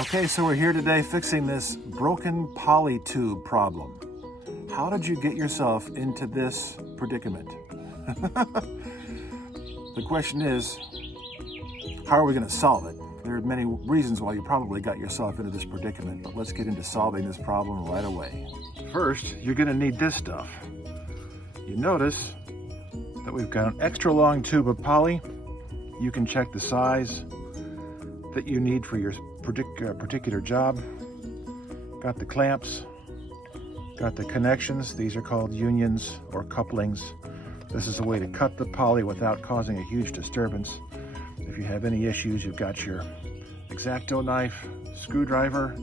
Okay, so we're here today fixing this broken poly tube problem. How did you get yourself into this predicament? The question is, how are we going to solve it? There are many reasons why you probably got yourself into this predicament, but let's get into solving this problem right away. First, you're going to need this stuff. You notice that we've got an extra long tube of poly. You can check the size that you need for your particular job. Got the clamps, got the connections. These are called unions or couplings. This is a way to cut the poly without causing a huge disturbance. If you have any issues, you've got your X-Acto knife, screwdriver,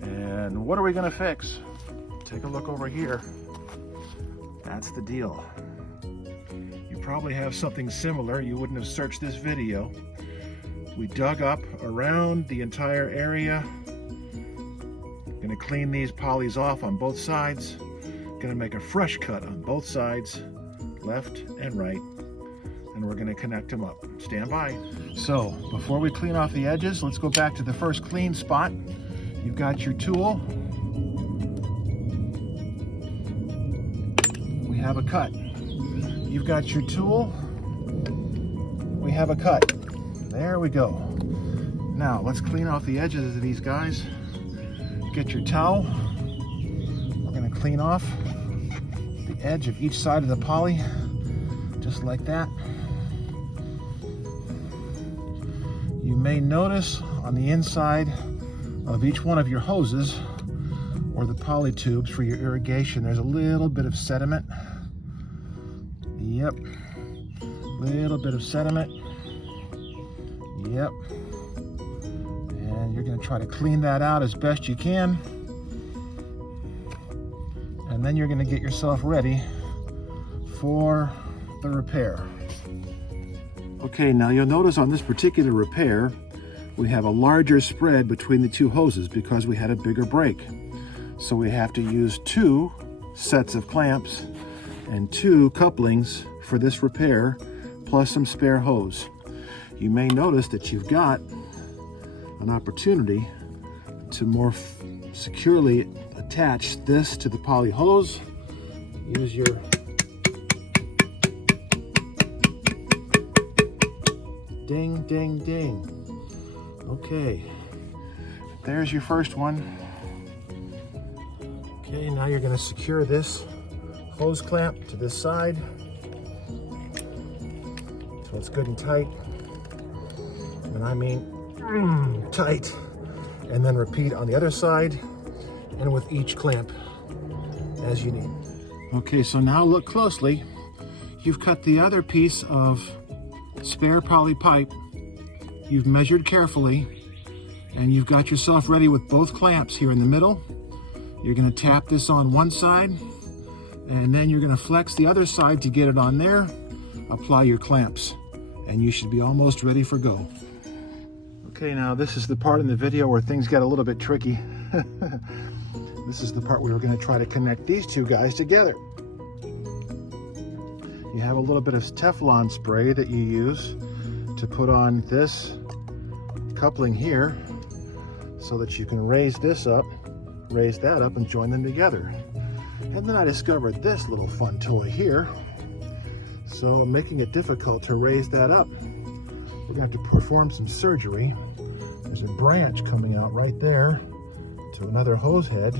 and what are we going to fix? Take a look over here. That's the deal. You probably have something similar. You wouldn't have searched this video. We dug up around the entire area. Going to clean these polys off on both sides. Going to make a fresh cut on both sides, left and right, and we're going to connect them up. Stand by. So before we clean off the edges, let's go back to the first clean spot. You've got your tool. We have a cut. You've got your tool. We have a cut. There we go. Now let's clean off the edges of these guys. Get your towel. We're going to clean off the edge of each side of the poly, just like that. You may notice on the inside of each one of your hoses or the poly tubes for your irrigation, there's a little bit of sediment. Yep, little bit of sediment. Yep. And you're going to try to clean that out as best you can. And then you're going to get yourself ready for the repair. Okay, now you'll notice on this particular repair, we have a larger spread between the two hoses because we had a bigger break. So we have to use 2 sets of clamps and 2 couplings for this repair, plus some spare hose. You may notice that you've got an opportunity to more securely attach this to the poly hose. Use your ding, ding, ding. Okay, there's your first one. Okay, now you're going to secure this hose clamp to this side so it's good and tight. And I mean tight. And then repeat on the other side and with each clamp as you need. Okay, so now look closely. You've cut the other piece of spare poly pipe. You've measured carefully and you've got yourself ready with both clamps here in the middle. You're going to tap this on one side and then you're going to flex the other side to get it on there. Apply your clamps and you should be almost ready for go. Okay, now this is the part in the video where things get a little bit tricky. This is the part where we're going to try to connect these two guys together. You have a little bit of Teflon spray that you use to put on this coupling here so that you can raise this up, raise that up, and join them together. And then I discovered this little fun toy here. So I'm making it difficult to raise that up. We're going to have to perform some surgery. There's a branch coming out right there to another hose head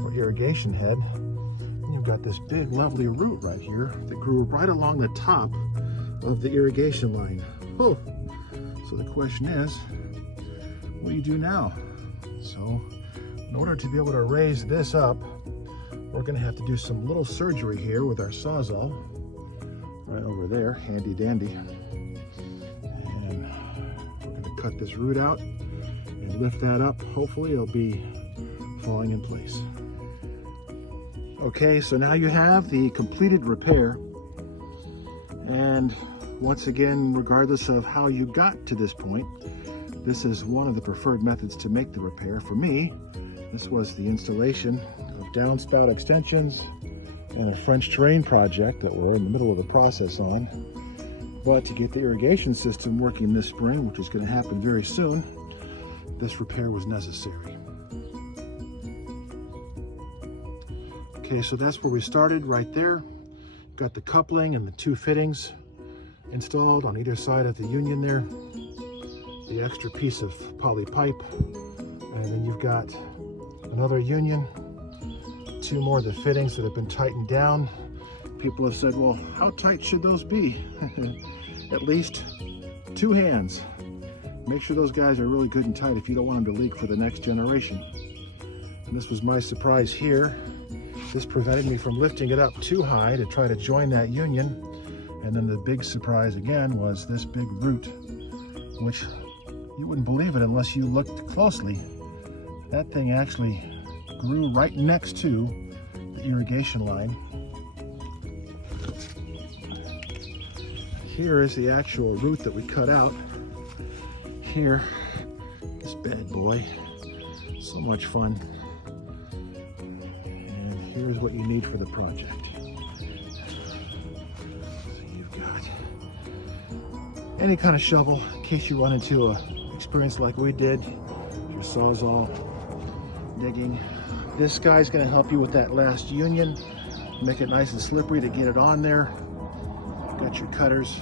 or irrigation head. And you've got this big lovely root right here that grew right along the top of the irrigation line. Oh. So the question is, what do you do now? So in order to be able to raise this up, we're going to have to do some little surgery here with our Sawzall. Right over there, handy dandy. And we're going to cut this root out and lift that up. Hopefully it'll be falling in place. Okay, so now you have the completed repair. And once again, regardless of how you got to this point, this is one of the preferred methods to make the repair. For me, this was the installation of downspout extensions and a French terrain project that we're in the middle of the process on. But to get the irrigation system working this spring, which is going to happen very soon, this repair was necessary. Okay, so that's where we started, right there. Got the coupling and the two fittings installed on either side of the union there. The extra piece of poly pipe. And then you've got another union. Two more of the fittings that have been tightened down. People have said, well, how tight should those be? At least 2 hands. Make sure those guys are really good and tight if you don't want them to leak for the next generation. And this was my surprise here. This prevented me from lifting it up too high to try to join that union. And then the big surprise again was this big root, which you wouldn't believe it unless you looked closely. That thing actually grew right next to the irrigation line. Here is the actual root that we cut out. Here, this bad boy, so much fun. And here's what you need for the project. So you've got any kind of shovel in case you run into an experience like we did. Your sawzall, digging. This guy's going to help you with that last union, make it nice and slippery to get it on there. Got your cutters,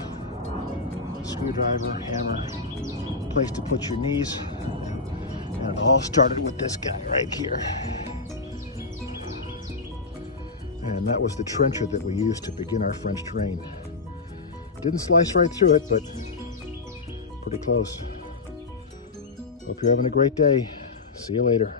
screwdriver, hammer, place to put your knees. And it all started with this guy right here. And that was the trencher that we used to begin our French drain. Didn't slice right through it, but pretty close. Hope you're having a great day. See you later.